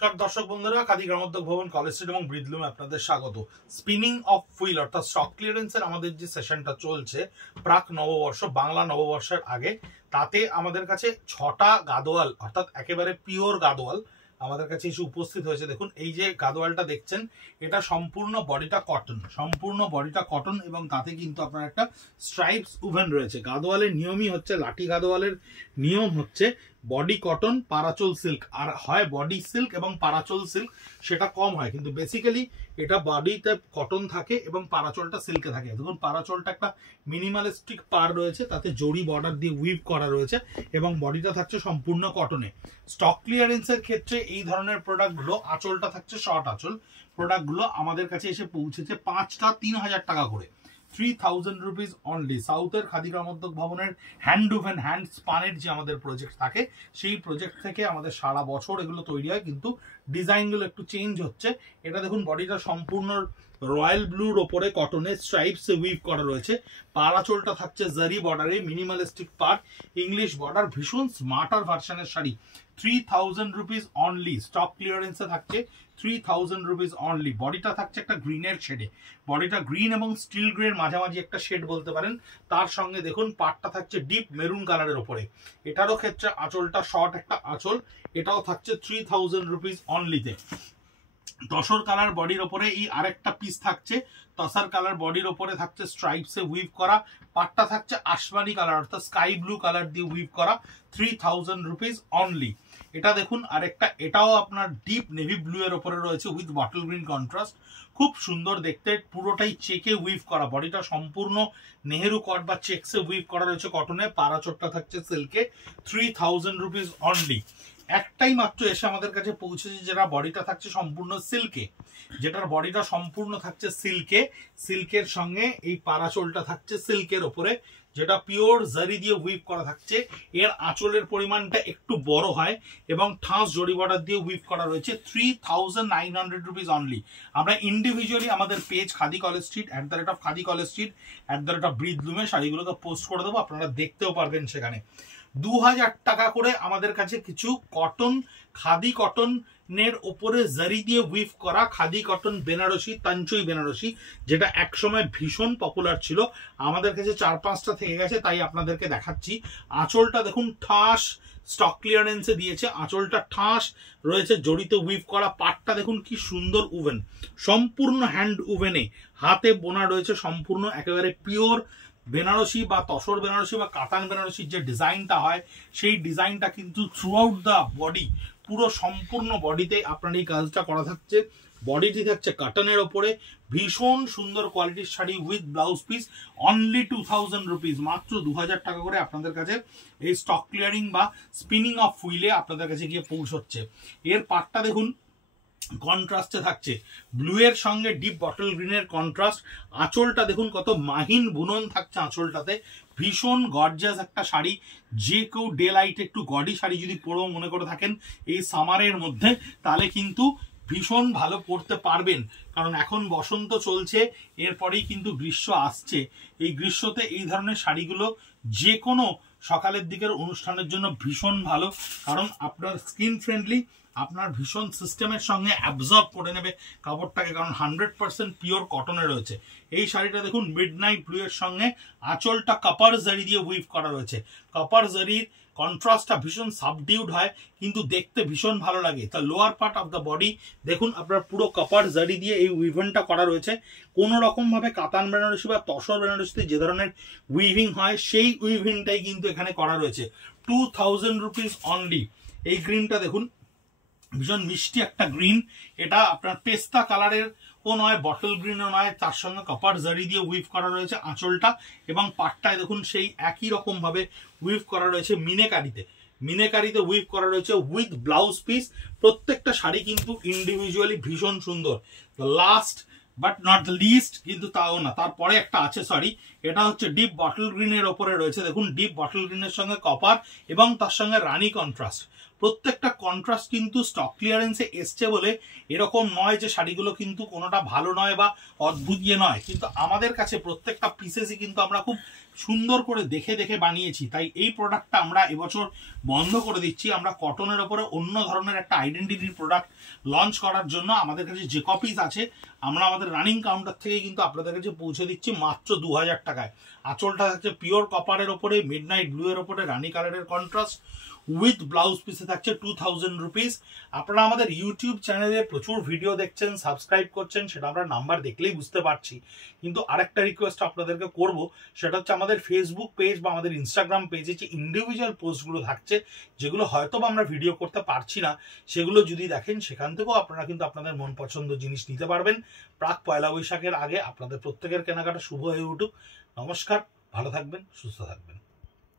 নমস্কার দর্শক বন্ধুরা, খাদি গ্রামোদ্যোগ ভবন, কলেজ স্ট্রিট এবং ব্রিদলুমে আপনাদের স্বাগত। স্পিনিং অফ হুইল অর্থাৎ স্টক ক্লিয়ারেন্সের আমাদের যে সেশনটা চলছে প্রাক নববর্ষ, বাংলা নববর্ষের আগে, তাতে আমাদের কাছে 6টা গাদোয়াল অর্থাৎ একেবারে পিওর গাদোয়াল আমাদের কাছে এসে উপস্থিত হয়েছে। দেখুন এই যে গাদোয়ালটা দেখছেন, এটা সম্পূর্ণ বডিটা কটন, এবং তাতে কিন্তু আপনার একটা স্ট্রাইপস উভেন রয়েছে। গাদোয়ালের নিয়মই হচ্ছে, লাঠি গাদোয়ালের নিয়ম হচ্ছে বডি কটন, পারাচল সিল্ক, আর হয় বডি সিল্ক এবং পারাচল সিল্ক, সেটা কম হয়, কিন্তু বেসিক্যালি এটা বডিতে কটন থাকে এবং পারাচলটা সিল্কে থাকে। দেখুন পারাচলটা একটা মিনিমালিস্টিক পার রয়েছে, তাতে জরি বর্ডার দিয়ে উইভ করা রয়েছে এবং বডিটা থাকছে সম্পূর্ণ কটনে। স্টক ক্লিয়ারেন্সের ক্ষেত্রে এই ধরনের প্রোডাক্টগুলো, আঁচলটা থাকছে শর্ট আঁচল, প্রোডাক্টগুলো আমাদের কাছে এসে পৌঁছেছে 5টা 3000 টাকা করে, 3000 রুপিস অনলি। সাউথের খাদি গ্রামোদ্যোগ ভবনের হ্যান্ড উভেন, হ্যান্ড স্পানের যে আমাদের প্রজেক্ট থাকে, সেই প্রজেক্ট থেকে আমাদের সারা বছর এগুলো তৈরি হয়, কিন্তু ডিজাইনগুলো একটু চেঞ্জ হচ্ছে। এটা দেখুন বডিটা সম্পূর্ণ রয়্যাল ব্লুর ওপরে কটনের স্ট্রাইপস উইভ করা রয়েছে। পারাচলটা থাকছে জারি বর্ডারে, মিনিমালিস্টিক পার, ইংলিশ বর্ডার, ভীষণ স্মার্টার ভার্সনের শাড়ি। 3000 রুপিস অনলি, স্টক ক্লিয়ারেন্সে থাকছে 3000 রুপিস অনলি। বডিটা থাকছে একটা গ্রিনের শেডে, বডিটা গ্রিন এবং স্টিল গ্রের মাঝামাঝি একটা শেড বলতে পারেন। তার সঙ্গে দেখুন পাটটা থাকছে ডিপ মেরুন কালারের ওপরে। এটারও ক্ষেত্রে আঁচলটা শর্ট একটা আঁচল, এটাও থাকছে 3000 রুপিস অনলিতে। তসর কালার বডির ওপরে এই আরেকটা পিস থাকছে, তসার কালার বডির ওপরে থাকছে স্ট্রাইপসে উইভ করা, পাটটা থাকছে আসমানি কালার অর্থাৎ স্কাই ব্লু কালার দিয়ে উইভ করা, 3000 রুপিস অনলি। এটা দেখুন আরেকটা, এটাও আপনার ডিপ নেভি ব্লু এর ওপরে রয়েছে উইথ বটল গ্রিন কন্ট্রাস্ট, খুব সুন্দর দেখতে, পুরোটাই চেকে উইভ করা, বডিটা সম্পূর্ণ নেহেরু কট বা চেকসে উইভ করা রয়েছে কটনে, পারাচোটটা থাকছে সিল্কে, 3000 রুপিস অনলি। একটাই মাত্র এসে আমাদের কাছে পৌঁছেছে যেটা বডিটা থাকছে সম্পূর্ণ সিল্কে, যেটার বডিটা সম্পূর্ণ থাকছে সিল্কে, সিল্কের সঙ্গে এই পারাচলটা থাকছে সিল্কের ওপরে, যেটা পিওর জারি দিয়ে উইভ করা থাকছে। এর আঁচলের পরিমাণটা একটু বড় হয় এবং ঠাঁস জরি বর্ডার দিয়ে উইভ করা রয়েছে, 3900 রুপিস অনলি। আমরা ইন্ডিভিজুয়ালি আমাদের page khadi college street @khadi college street @ব্রিদলুমে শাড়িগুলোকে post করে দেবো, আপনারা দেখতেও পারবেন সেখানে। 2000 টাকা করে আমাদের কাছে কিছু কটন, খাদি কটনের ওপরে জারি দিয়ে উইভ করা খাদি কটন বেনারসি, তাঞ্চই বেনারসি, যেটা একসময় ভীষণ পপুলার ছিল, আমাদের কাছে 4-5টা থেকে গেছে, তাই আপনাদেরকে দেখাচ্ছি। আঁচলটা দেখুন ঠাস স্টক ক্লিয়ারেন্সে দিয়েছে, আঁচলটা ঠাস রয়েছে জড়িতে উইভ করা, পাটটা দেখুন কি সুন্দর উভেন, সম্পূর্ণ হ্যান্ড উভেনে হাতে বোনা রয়েছে, সম্পূর্ণ একেবারে পিওর বেনারসি বা তসর বেনারসি বা কাতান বেনারসির যে ডিজাইনটা হয়, সেই ডিজাইনটা কিন্তু থ্রু আউট দ্য বডি, পুরো সম্পূর্ণ বডিতে আপনার এই কাজটা করা থাকছে। বডিটি থাকছে কাটনের ওপরে, ভীষণ সুন্দর কোয়ালিটির sari with blouse piece, only 2000 rupees, মাত্র 2000 টাকা করে আপনাদের কাছে এই স্টক ক্লিয়ারিং বা স্পিনিং অফ হুইলে আপনাদের কাছে গিয়ে পৌঁছচ্ছে। এর পাটটা দেখুন কন্ট্রাস্টে থাকছে, ব্লু এর সঙ্গে ডিপ বটল গ্রিনের কন্ট্রাস্ট, আঁচলটা দেখুন কত মাহিন বুনন থাকছে আঁচলটাতে, ভীষণ গর্জিয়াস একটা শাড়ি। যে কেউ ডে লাইটে একটু গডি শাড়ি যদি পরবো মনে করে থাকেন এই সামারের মধ্যে, তাহলে কিন্তু ভীষণ ভালো পরতে পারবেন, কারণ এখন বসন্ত চলছে, এরপরেই কিন্তু গ্রীষ্ম আসছে। এই গ্রীষ্মতে এই ধরনের শাড়িগুলো যে কোনো সকালের দিকের অনুষ্ঠানের জন্য ভীষণ ভালো, কারণ আপনার স্কিন ফ্রেন্ডলি, আপনার ভীষণ সিস্টেমের সঙ্গে অ্যাবজর্ব করে নেবে কাপড়টাকে, কারণ 100% পিওর কটনে রয়েছে। এই শাড়িটা দেখুন মিডনাইট ব্লু এর সঙ্গে আঁচলটা কপার জারি দিয়ে উইভ করা রয়েছে, কপার জারির কন্ট্রাস্টটা ভীষণ সাবডিউড হয় কিন্তু দেখতে ভীষণ ভালো লাগে। তা lower part of the body দেখুন আপনার পুরো কপার জারি দিয়ে এই উইভেনটা করা রয়েছে, কোনো রকম ভাবে কাতান বেনারসি বা তসর বেনারসিতে যে ধরনের উইভিং হয় সেই উইভিংটাই কিন্তু এখানে করা রয়েছে, 2000 রুপিস অনলি। এই গ্রিনটা দেখুন ভীষণ মিষ্টি একটা গ্রিন, এটা আপনার পেস্তা কালারের ও নয়, বটল গ্রিনও নয়, তার সঙ্গে কপার জারি দিয়ে উইভ করা রয়েছে আঁচলটা, এবং পাটটায় দেখুন সেই একই রকম ভাবে উইভ করা রয়েছে মিনেকারিতে উইভ করা রয়েছে উইথ ব্লাউজ পিস। প্রত্যেকটা শাড়ি কিন্তু ইন্ডিভিজুয়ালি ভীষণ সুন্দর। Last but not the least, কিন্তু তাও না, তারপরে একটা আছে, সরি, এটা হচ্ছে ডিপ বটল গ্রিনের ওপরে রয়েছে, দেখুন ডিপ বটল গ্রিনের সঙ্গে কপার এবং তার সঙ্গে রানী কন্ট্রাস্ট, প্রত্যেকটা কন্ট্রাস্ট কিন্তু স্টক ক্লিয়ারেন্সে এসছে বলে এরকম নয় যে শাড়িগুলো কিন্তু কোনোটা ভালো নয় বা অদ্ভুত ইয়ে নয়, কিন্তু আমাদের কাছে প্রত্যেকটা পিসেসই কিন্তু আমরা খুব সুন্দর করে দেখে দেখে বানিয়েছি। তাই এই প্রোডাক্টটা আমরা এবছর বন্ধ করে দিচ্ছি। আমরা কটনের ওপরে অন্য ধরনের একটা আইডেন্টিটির প্রোডাক্ট লঞ্চ করার জন্য আমাদের কাছে যে কপিস আছে আমরা আমাদের রানিং কাউন্টার থেকে কিন্তু আপনাদের কাছে পৌঁছে দিচ্ছি মাত্র 2000 টাকায়। আঁচলটা থাকছে পিওর কপারের ওপরে, মিডনাইট ব্লু এর ওপরে রানী কালারের কন্ট্রাস্ট উইথ ব্লাউজ পিসে থাকছে 2000 রুপিস। আপনারা আমাদের ইউটিউব চ্যানেলে প্রচুর ভিডিও দেখছেন, সাবস্ক্রাইব করছেন, সেটা আমরা নাম্বার দেখলেই বুঝতে পারছি। কিন্তু আরেকটা রিকোয়েস্ট আপনাদেরকে করব, সেটা হচ্ছে আমাদের ফেসবুক পেজ বা আমাদের ইনস্টাগ্রাম পেজে যে ইন্ডিভিজুয়াল পোস্টগুলো থাকছে যেগুলো হয়তো বা আমরা ভিডিও করতে পারছি না, সেগুলো যদি দেখেন সেখান থেকেও আপনারা কিন্তু আপনাদের মন পছন্দ জিনিস নিতে পারবেন। প্রাক পয়লা বৈশাখের আগে আপনাদের প্রত্যেকের কেনাকাটা শুভ হয়ে উঠুক। নমস্কার, ভালো থাকবেন, সুস্থ থাকবেন।